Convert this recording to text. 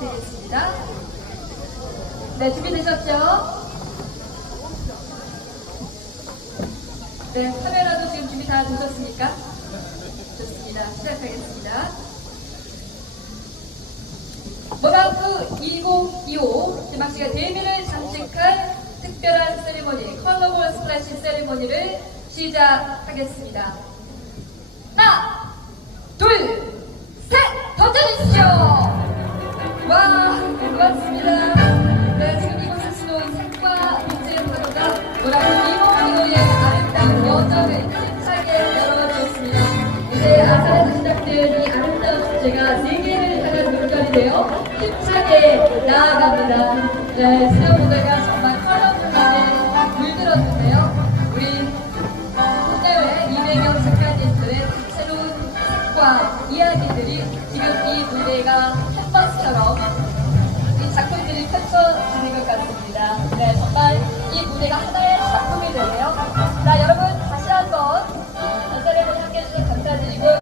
되겠습니다. 네, 준비되셨죠? 네, 카메라도 지금 준비 다 되셨습니까? 좋습니다. 시작하겠습니다. 모나프 2025 김학씨가 데뷔를 장식한 특별한 세리머니 컬러볼 스플래시 세리머니를 시작하겠습니다. 하나, 둘, 셋! 던져주시죠! 와, 고맙습니다. 네, 지금 이곳은 수도 색과 빛의 파도가 모나프 2025의 아름다운 여정을 힘차게 열어주었습니다. 이제 아사에서 시작된 이 아름다운 축제가 세계를 향한 물결이되어 힘차게 나아갑니다. 네, 지난보다가 정말 컬러풀하게 물들었는데요. 우리 국내외 200여 작가님들의 새로운 색과 이야기들이 지금 이 무대가 って。